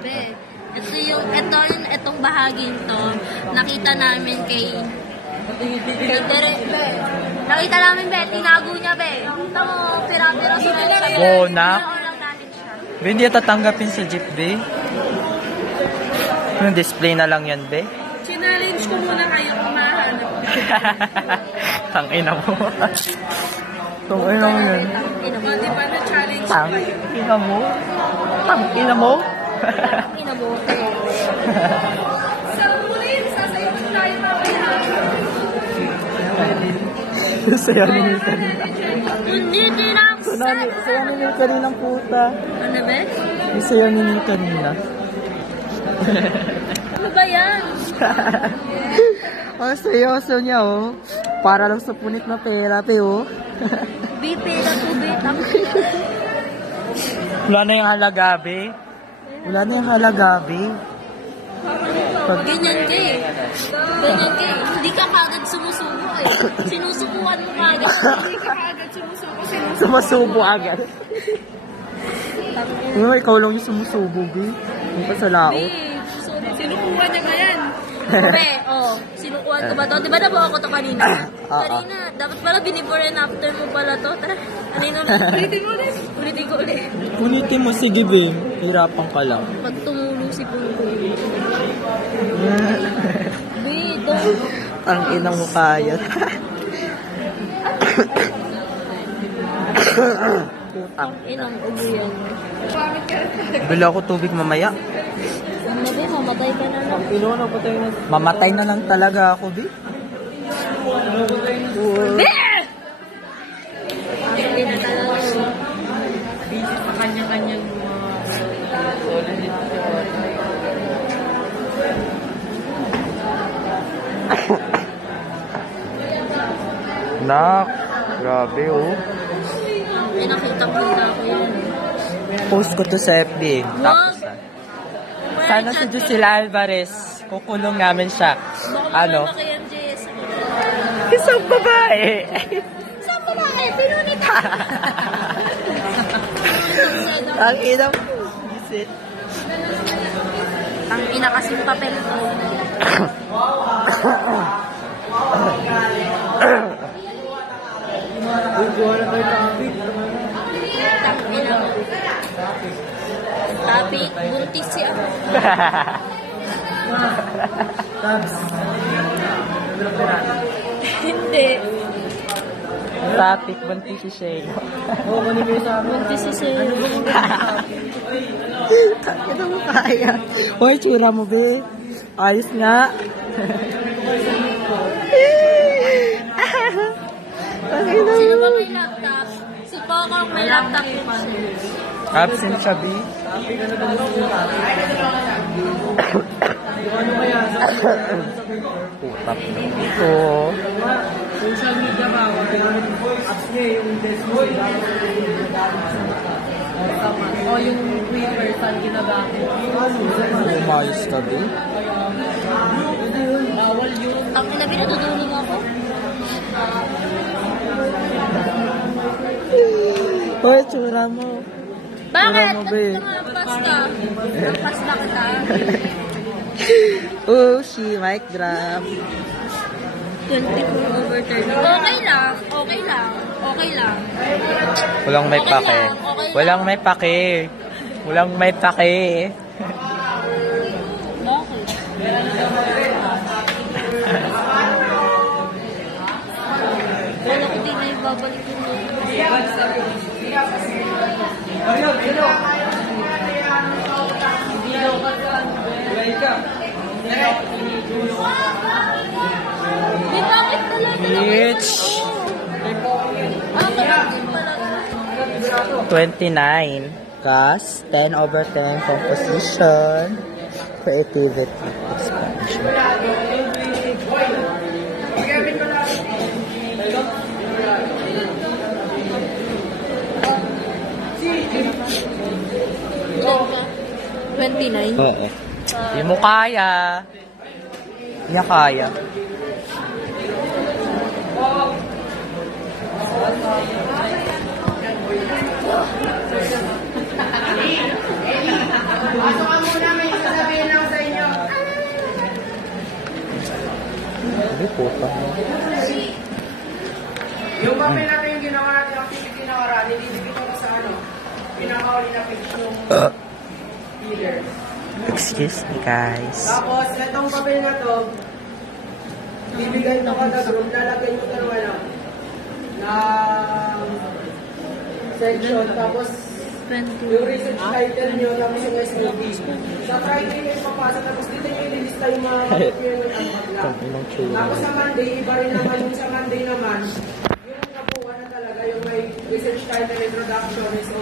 Be, itong bahaging to, nakita namin kay Derek, be. Nakita namin, be, tinago niya, be. Ito mo, pira-pira sa mga. Oo na. Lang natin siya. Be, hindi tatanggapin sa jeep, be. Yung display na lang yan, be. Challenge ko muna kayo kung mahanap. Tangina mo. Tangina mo yun. Di ba na-challenge ko kayo? Tangina mo? Tangina mo? Inabote. Sa muli yun, sasayo mo tayo mamaya. Sayo ni Milka rin. Hindi lang Sayo ni Milka rin ang puta. Ano ba? Sayo ni Milka rin na. Ano ba yan? Oh, seryoso niya, oh. Para lang sa punit na pera, pe, oh. Pera to, be. Wala na yung halaga, be. Wala na yung halaga, be. Ganyan ka eh. Ganyan ka eh. Hindi ka kagad sumusubo eh. Sinusubukan mo kagad. Hindi ka kagad sumusubo. Sumusubo agad. Ikaw lang yung sumusubo, be. Yung pasalaot. Sinukuha niya ba yan? Pre, sinukuha ko ba ito? Diba nabuha ko ito kanina? Kanina, dapat pala binibore and after mo pala ito. Tara, kanina na. Ulitin mo ulit. Ulitin ko ulit. Ulitin mo, sige, be. Hirapan ka lang. Pag tumulo si Pungkoy. Be, Ang inang mo kaya. ang inang ubo yan. Bila ako tubig mamaya. Be, mamatay ka na lang. Mamatay na lang talaga ako, be. Be! Hindi na talaga. Busy sa kanya-kanyang Nak, grabe, oh. May nakita ko na ako yan. Post ko to sa FB. Tapos na. Sana si Jusila Alvarez, kukulong namin siya. Ano? Baka yan, Jess. Isang babae. Isang babae, pinunit. Ang ina mo. Visit. Ang ina kasing papel ko. Topic, buntis siya. Hindi. Topic, buntis si Shay. Buntis si siya. Takita mo kaya. Hoy, tsura mo, be. Ayos nga. Sino ba may laptop? Si Pokong may laptop din siya. Absent siya, be. Putap na ito. social media ba? Apps niya yung Facebook. O yung Twitter, saan ginagamit? Umayos ka, be. Bawal yun. Ang inabi na tutulong ako. Hoy, tsura mo. Bakit? Tsura mo, be. Nampas ka. Nampas na kita. Oh, she mic drop. 24/30. Okay lang. Okay lang. Okay lang. Walang may Okay pake. lang, okay lang. Walang may pake. Walang may pake. Okay. Wala ko din na ibabalik yung Di bakit talaga? Bitch. Ah, bakit talaga? 29. Cast 10/10 composition. Creativity. Expansion. $29. Oo. Hindi mo kaya. Hindi niya kaya. puto. Yung papel natin yung ginawa natin, activity nakaraan, nililipit ako sa ano, pinakauli na page yung healer. Excuse me, guys. Tapos, itong papel na to, bibigay mo kada group, lalagay mo ng ano, na section, tapos yung research title nyo, tapos yung SOP. Sa Friday nyo yung papasa, tapos dito nyo ililista yung mga kapit nyo yung unblock. Tapos sa Monday, iba rin naman yung sa Monday naman, yung nakuha na talaga, yung may research title, introduction, SOP.